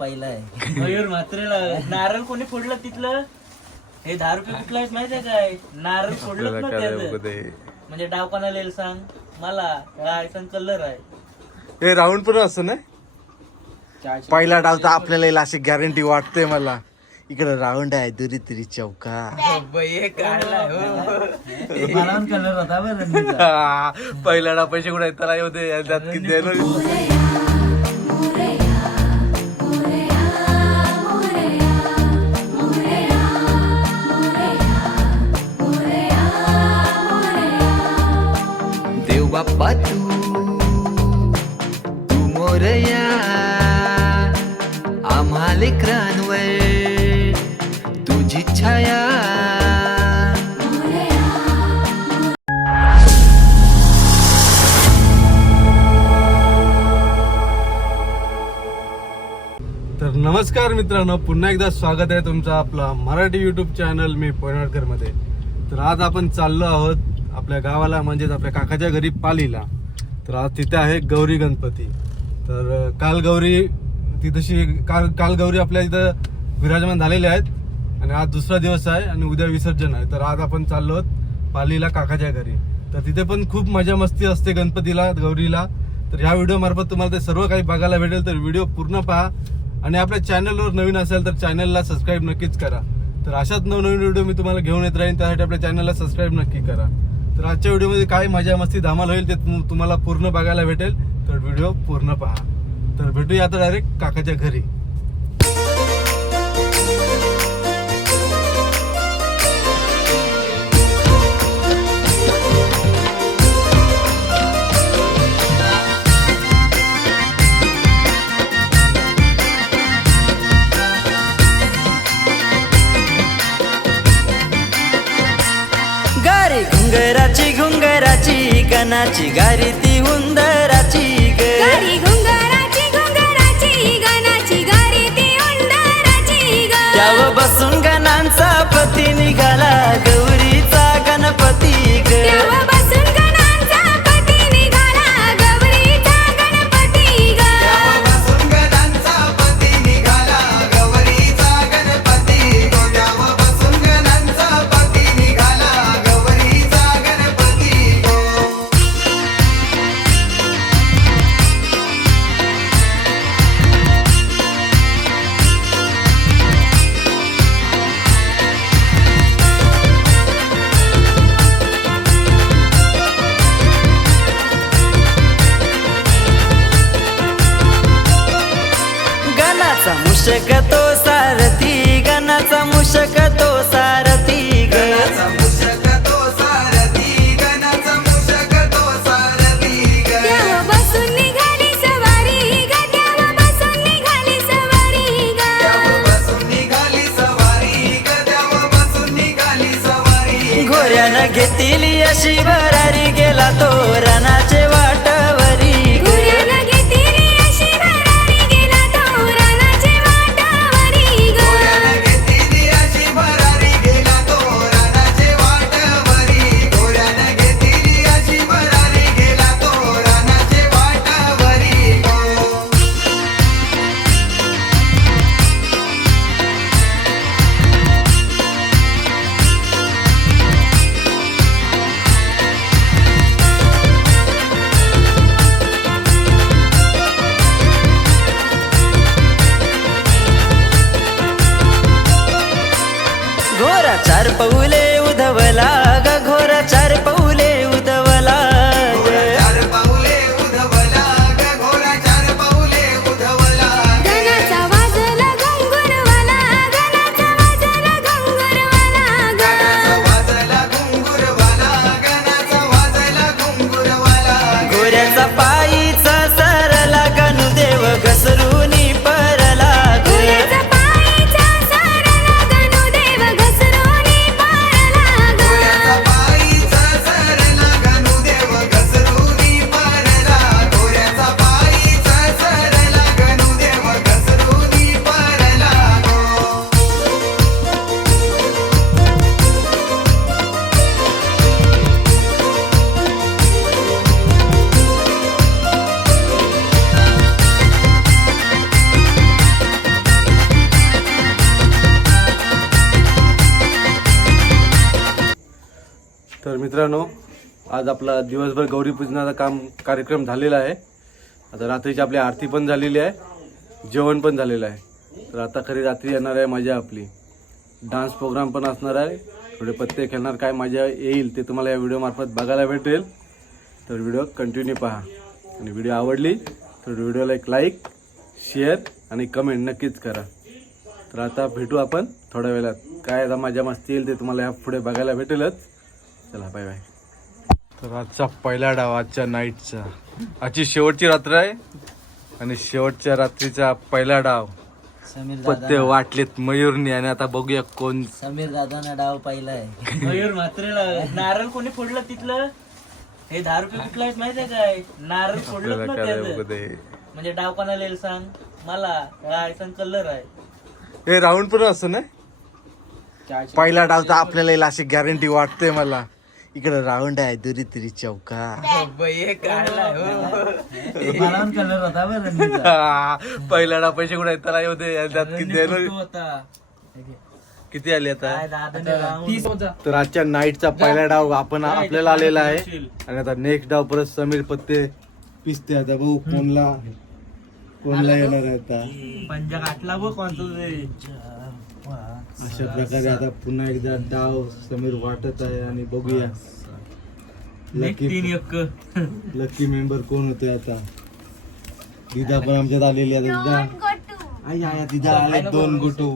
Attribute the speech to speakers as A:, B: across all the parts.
A: दादाना डाव पाहिला आहे.
B: मयूर म्हात्रेला नारळ कोणी फोडलं तिथलं? हे दहा रुपये कुठलं आहेत माहितीये काय? नारळ फोडलं ना त्याचं. म्हणजे डाव कोणाला सांग? मला. हा आयसन कलर आहे.
C: हे राऊंड पण असतं ना पहिला डाव तर आपल्याला येईल अशी गॅरंटी वाटते मला. इकडे राऊंड आहे दुरी तुरी चौका
A: मला कलर होता.
C: पहिला डाव पैसे कुठे त्याला येऊ दे त्यात किती मित्रांनो पुन्हा एकदा स्वागत आहे तुमचं आपला मराठी युट्यूब चॅनल मी पोयनाडकरमध्ये तर आज आपण चाललो आहोत आपल्या गावाला म्हणजेच आपल्या काकाच्या घरी पालीला. तर आज तिथे आहे गौरी गणपती. तर काल गौरी तिथशी काल काल गौरी आपल्या इथं विराजमान झालेल्या आहेत. आणि आज दुसरा दिवस आहे आणि उद्या विसर्जन आहे. तर आज आपण चाललो आहोत पालीला काकाच्या घरी. तर तिथे पण खूप मजा मस्ती असते गणपतीला गौरीला. तर ह्या व्हिडिओ मार्फत तुम्हाला ते सर्व काही बघायला भेटेल. तर व्हिडिओ पूर्ण पहा. आणि आपल्या चॅनलवर नवीन असेल तर चॅनलला सबस्क्राईब नक्कीच करा. तर अशाच नवनवीन व्हिडिओ मी तुम्हाला घेऊन येत राहीन त्यासाठी आपल्या चॅनलला सबस्क्राईब नक्की करा. तर आजच्या व्हिडिओमध्ये काय मजा मस्ती धमाल होईल ते तुम्हाला पूर्ण बघायला भेटेल तर व्हिडिओ पूर्ण पहा. तर भेटूया आता डायरेक्ट काकाच्या घरी.
D: गारी घुंगराची घुंगराची कणाची गारी ती हुंदराची ग. मुशक तो सारथी गणाचा मुशक तो सारथी घेतली अशी भरारी गेला तो रणाचे
C: आपला दिवसभर गौरी पूजनाचा काम कार्यक्रम झालेला आहे. आता रात्रीची आपली आरती पण झालेली आहे. जेवण पण झालेलं आहे. तर आता खरी रात्री येणार आहे मजा आपली. डान्स प्रोग्राम पण असणार आहे. थोडे पत्ते खेळणार काय मजा येईल ते तुम्हाला या व्हिडिओमार्फत बघायला भेटेल. तर व्हिडिओ कंटिन्यू पहा. आणि व्हिडिओ आवडली तर व्हिडिओला एक लाईक शेअर आणि कमेंट नक्कीच करा. तर आता भेटू आपण थोड्या वेळात. काय आता मजा मस्ती येईल ते तुम्हाला या पुढे बघायला भेटेलच. चला बाय बाय तर आजचा पहिला डाव आजच्या नाईटचा. आजची शेवटची रात्र आहे. आणि शेवटच्या रात्रीचा पहिला डाव.
B: समीर
C: पत्ते
B: दादा
C: वाटलेत मयूरनी आणि आता बघूया कोण
B: समीर दादाना डाव पाहिलाय
E: मयूर म्हात्रेला नारळ कोणी फोडलं तिथलं? हे दहा रुपये कुठलं आहेत माहितीये काय? नारळ फोडलं
C: आपल्याला
E: ना
C: काय
E: त्याचं.
C: बघू दे.
E: म्हणजे डाव कोणाला येईल सांग? मला. कलर आहे.
C: हे राऊंड पण असतो ना पहिला डाव तर आपल्याला येईल अशी गॅरंटी वाटते मला. इकडे राऊंड आहे दुरी तिरी चौका
B: कलर होता बरं रणनीचा.
C: पहिला डाव पैसे कुठे त्याला येऊ दे किती आले?
E: होता
C: किती आले आता? तर आजच्या नाईटचा पहिला डाव आपण आपल्याला आलेला आहे. आणि आता नेक्स्ट डाव परत समीर पत्ते पिसते आता बघू कोणला कोणला येणार आहे आता.
E: पंजा काटला बघ कोणतं
C: अशा प्रकारे आता पुन्हा एकदा डाव समीर वाटत आहे आणि बघूया. लकी
E: एक.
C: लकी मेंबर कोण होते आता? दिदा पण आमच्यात आलेली आहे दिदा आई आया दिदा आले दोन गुटू.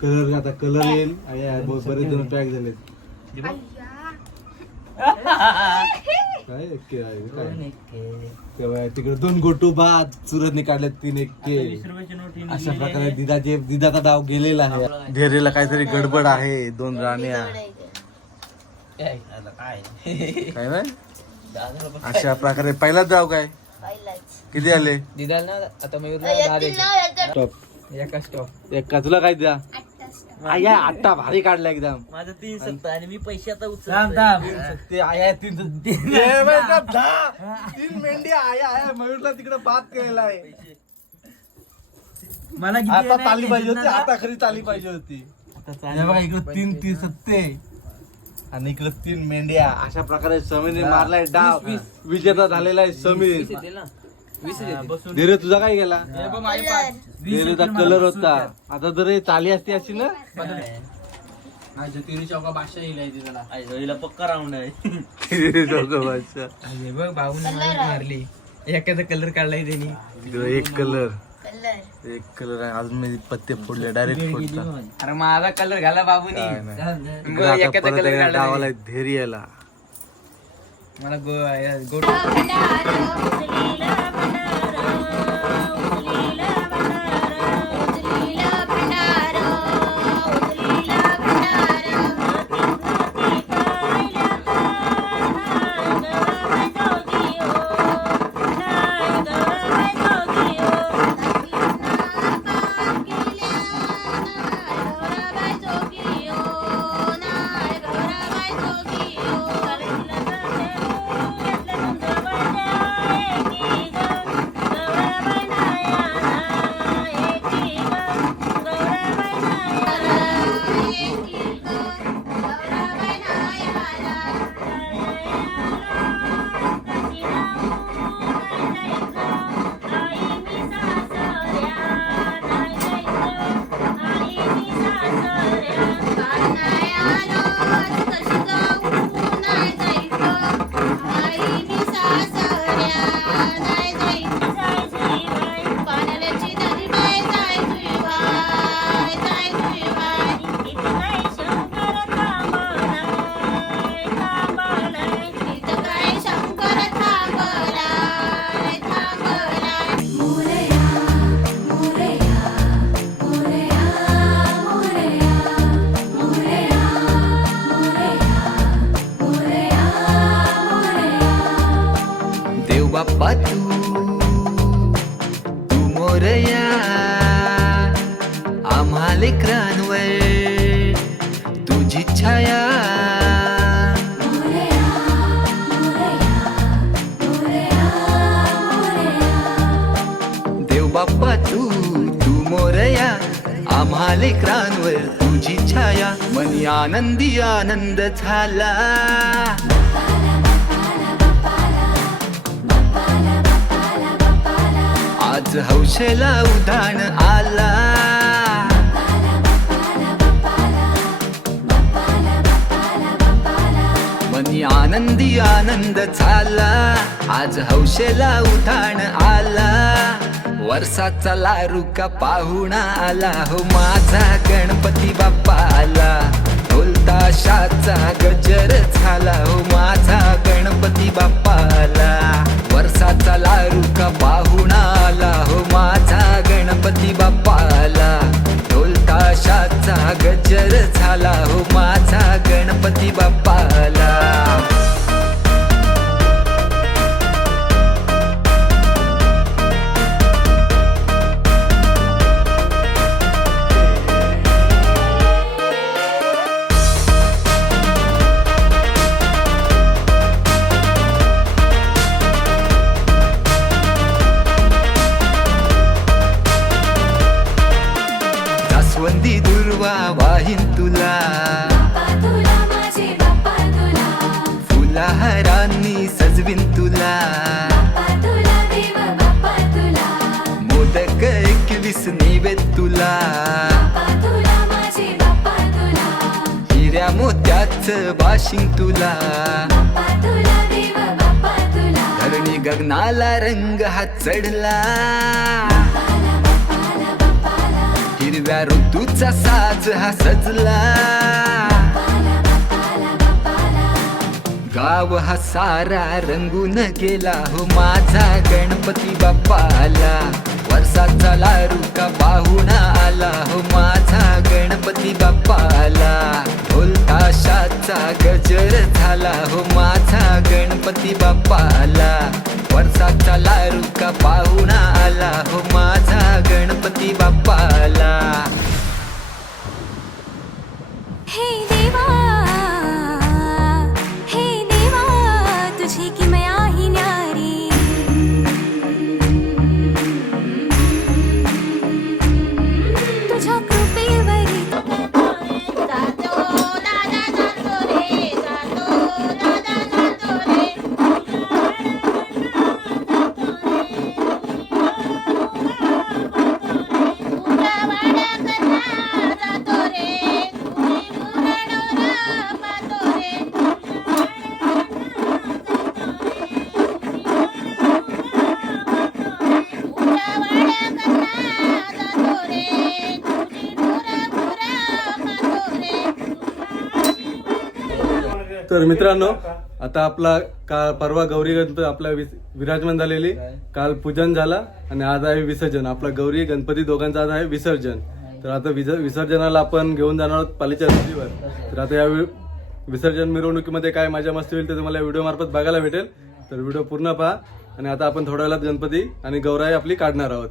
C: कलर आता कलर येईल. आई बरेच जण पॅक झालेत. काय एक्के आहे, काय? तेव्हा तिकडे दोन गोटू बाद सुरतने काढले तीन
E: नोट
C: अशा प्रकारे दिदाचे दिदाचा डाव गेलेला आहे. धेरेला काहीतरी गडबड आहे दोन राण्या. काय? नाही अशा प्रकारे पहिलाच डाव काय? किती आले? स्टॉप एका तुला काय द्या? आया आट्टा भारी काढला एकदम.
E: माझं तीन सत्ता आणि मी पैसे आता
B: थांब
E: उचल
B: थांब
C: ते आया तीन ये बाई का दहा. तीन मेंढी आया आया मयूरला तिकडे बाद केलेला आहे.
B: मला किती
C: आता
B: येणार
C: ताली पाहिजे होती. आता खरी ताली पाहिजे होती. हे बघा इकडे तीन तीन सत्ते आणि इकडे तीन मेंढ्या. अशा प्रकारे समीरने मारलाय डाव. विजेता झालेला आहे समीर. धीरे तुझा काय गेला? धीरेचा कलर होता. आता जर हे ताली असती अशी ना?
E: आई, होईला पक्का राऊंड आहे.
C: चौघं बादशाह.
E: कलर काढलाय त्यांनी.
C: एक कलर एक कलर आहे. अजून मी पत्ते फोडले डायरेक्ट फोडता.
E: अरे माझा कलर घाला बाबूनी.
C: काय नाही. इकडे आता परत एकदा डावाला धैर्याला
E: मला गो गो
F: आनंदी आनंद झाला आज हौशेला उधाण आला. मनी आनंदी आनंद झाला आज हौशेला उधाण आला. वर्षाचा लारुका पाहुणा आला. हो माझा गणपती बाप्पा आला. ढोलता गजर झाला. हो माझा गणपती बाप्पाला. आला लारू का पाहुणा आला. हो माझा गणपती बाप्पाला. ढोलताशाचा गजर झाला. हो माझा गणपती बाप्पाला. बाशिंग तुला. धरणी गगनाला रंग हा चढला. हिरव्या ऋतूचा साज हा सजला. गाव हा सारा रंगून गेला हो माझा गणपती बाप्पा आला लारू का पाहुणा आला? हो माझा गणपती बाप्पा आला. ढोल ताशाचा गजर झाला. हो माझा गणपती बाप्पा आला. वर्षाचा लारुका पाहुणा आला? हो माझा गणपती बाप्पा आला.
G: हे देवा!
C: तर मित्रांनो आता आपला काल परवा गौरी गणपती आपला विराजमान झालेली. काल पूजन झाला आणि आज आहे विसर्जन. आपला गौरी गणपती दोघांचा आज आहे विसर्जन. तर आता विज- विसर्जनाला आपण घेऊन जाणार आहोत पालीच्या नदीवर. तर आता या विसर्जन मिरवणुकीमध्ये काय मजा मस्ती होईल ते तुम्हाला व्हिडिओ मार्फत बघायला भेटेल. तर व्हिडिओ पूर्ण पहा. आणि आता आपण थोड्या वेळात गणपती आणि गौराई आपली काढणार आहोत.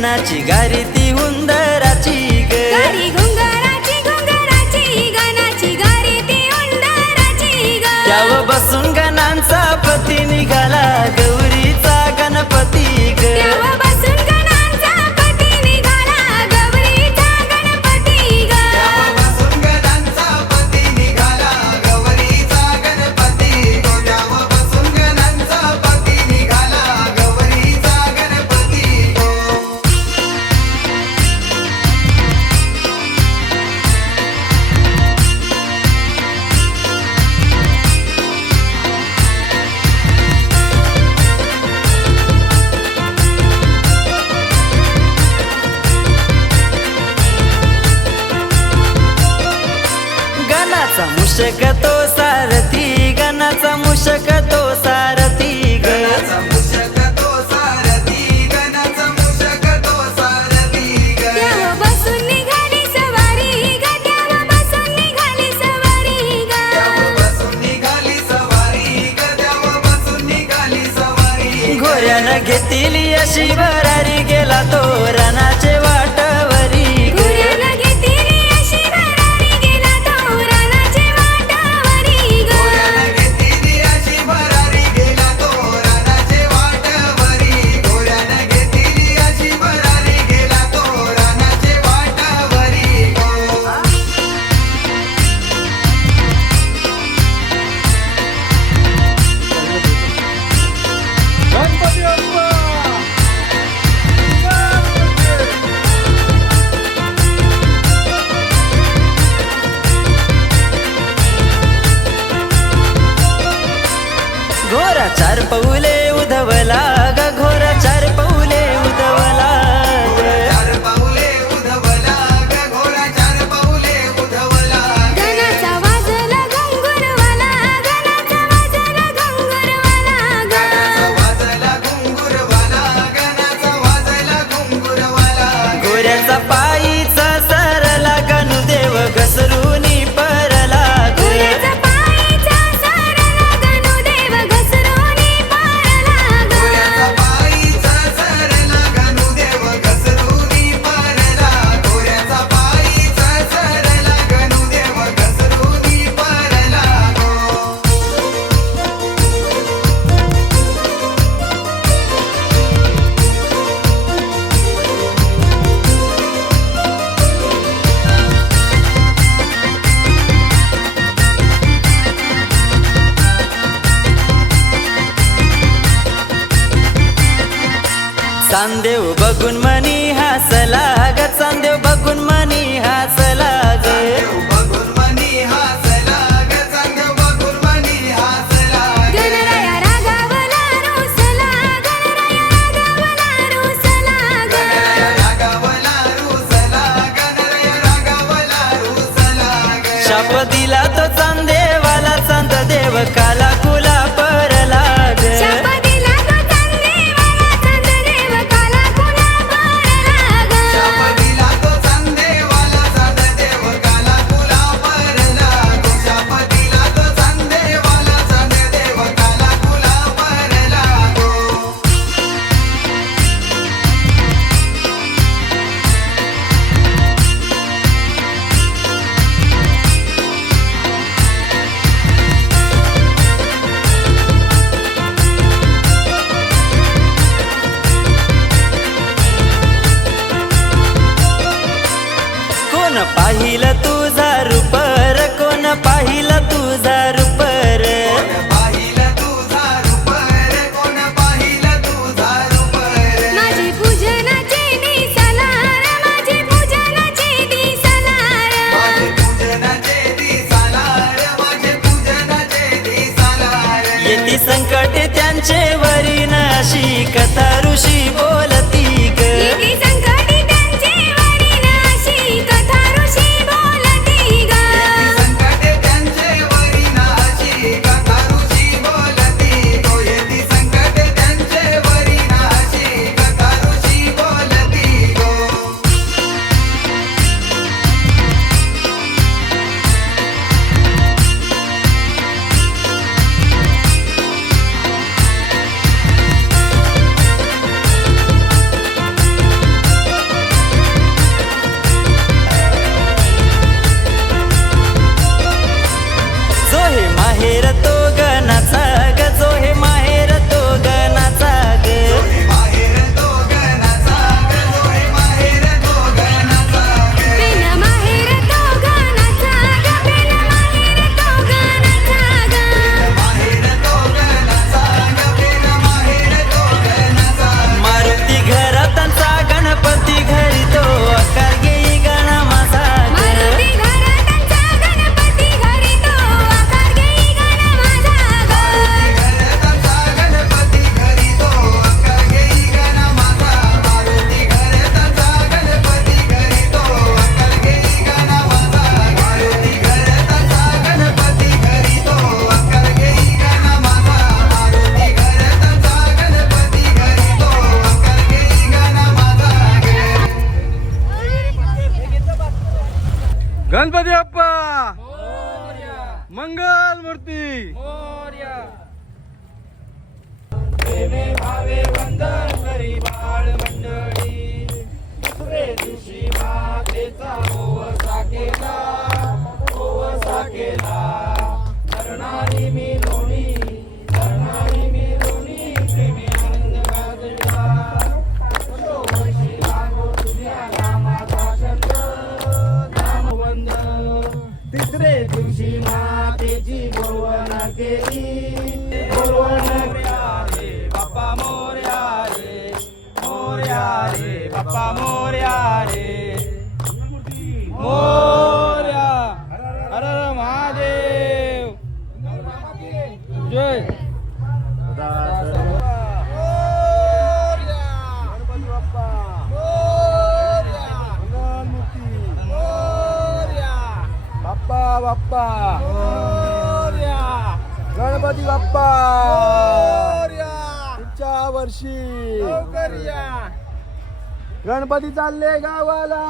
F: गणाची गारी ती हुंदराची ग.
G: गारी घुंगराची घुंगराची गाण्याची गारी ती उंदराची ग.
F: त्याव बसून गणांचा पती निघाला गौरीचा
H: शाप दिला तो चांदेवाला चांद देव काला कुला रे तुझी
I: मातेची बोलवण केली. बोलवण रे बापा मोर्या रे मोर्या रे बापा मोर्या रे. मोर बाप्पा. गणपती बाप्पा. पुढच्या वर्षी. गणपती चालले गावाला.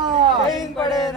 I: पडे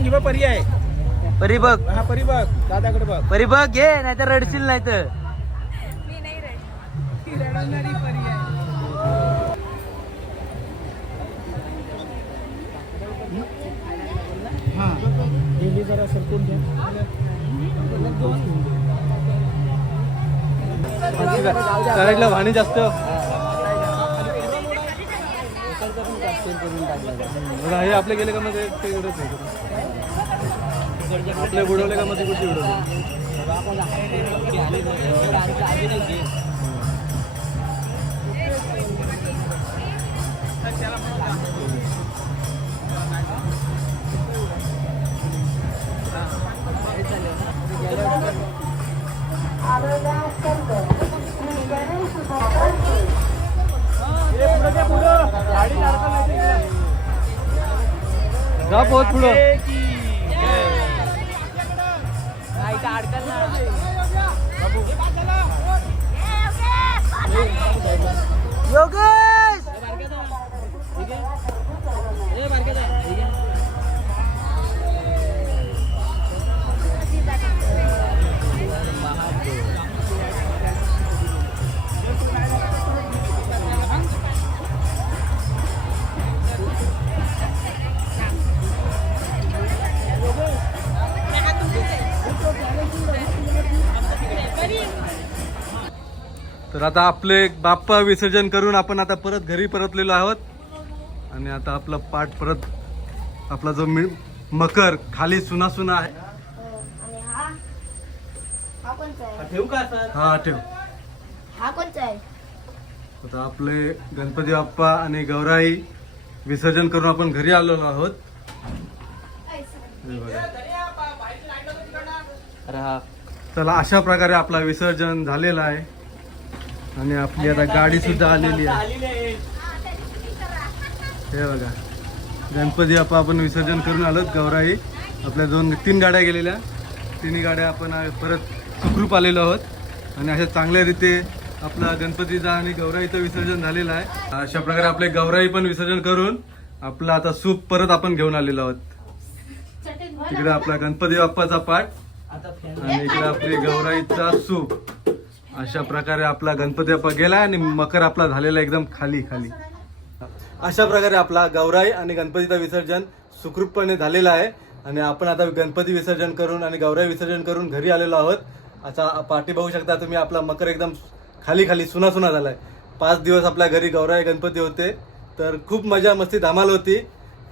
I: ड्रिंक घे पर्याय परी
H: बघ.
I: हा परी बघ. दादाकडे बघ.
H: परी बघ घे नाहीतर रडशील नाही तर
C: मी नाही रड सरकून घ्या. जास्त. बघा, हे आपले गेले का मध्ये ते उडत नाही आपले बुडवले का मध्ये कुठे उडवले जा पोहोच पुढं. तर आता आपले बाप्पा विसर्जन करून आपण आता परत घरी परतलेलो आहोत. आणि आता आपला पाठ परत आपला जो मि- मकर खाली सुना सुना आहे.
J: आणि हा हा
H: ठेवू का सर?
C: हा ठेव.
J: हा कोणचा आहे?
C: आता आपले गणपती बाप्पा आणि गौराई विसर्जन करून आपण घरी आलेलो आहोत. हा. चला अशा प्रकारे आपला विसर्जन झालेला आहे. आणि आपली आता गाडी सुद्धा आलेली आहे. हे बघा. गणपती बाप्पा आपण विसर्जन करून आलोत गौराई. आपल्या दोन तीन गाड्या गेलेल्या. तिन्ही गाड्या आपण परत सुखरूप आलेलो आहोत. आणि अशा चांगल्या रीते आपला गणपतीचा आणि गौराईचं विसर्जन झालेलं आहे. अशा प्रकारे आपले गौराई पण विसर्जन करून आपला आता सूप परत आपण घेऊन आलेलो आहोत. तिकडे आपला गणपती बाप्पाचा पाठ. आणि इकडे आपली गौराईचा सूप. अशा प्रकारे आपला गणपती बाप्पा गेला आणि मकर आपला झालेला एकदम खाली खाली. अशा प्रकारे आपला गौराई आणि गणपतीचा विसर्जन सुखरूपपणे झालेला आहे. आणि आपण आता गणपती विसर्जन करून आणि गौराई विसर्जन करून घरी आलेलो आहोत. असा पाठी बघू शकता तुम्ही आपला मकर एकदम खाली खाली सुना सुना झालाय. पाच दिवस आपल्या घरी गौराई गणपती होते. तर खूप मजा मस्ती धमाल होती.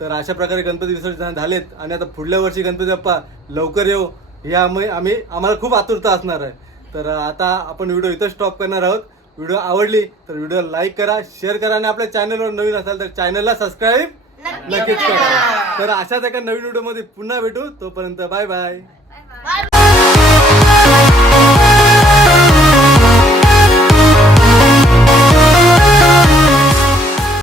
C: तर अशा प्रकारे गणपती विसर्जन झालेत. आणि आता पुढल्या वर्षी गणपती बाप्पा लवकर येऊ. हे आम्ही आम्ही आम्हाला खूप आतुरता असणार आहे. तर आता आपण व्हिडिओ इथं स्टॉप करणार आहोत. व्हिडिओ आवडली तर व्हिडिओ लाईक करा शेअर करा आणि आपल्या चॅनलवर नवीन असाल तर चॅनलला सबस्क्राईब नक्कीच करा. तर अशाच एका नवीन व्हिडिओमध्ये पुन्हा भेटू. तोपर्यंत बाय बाय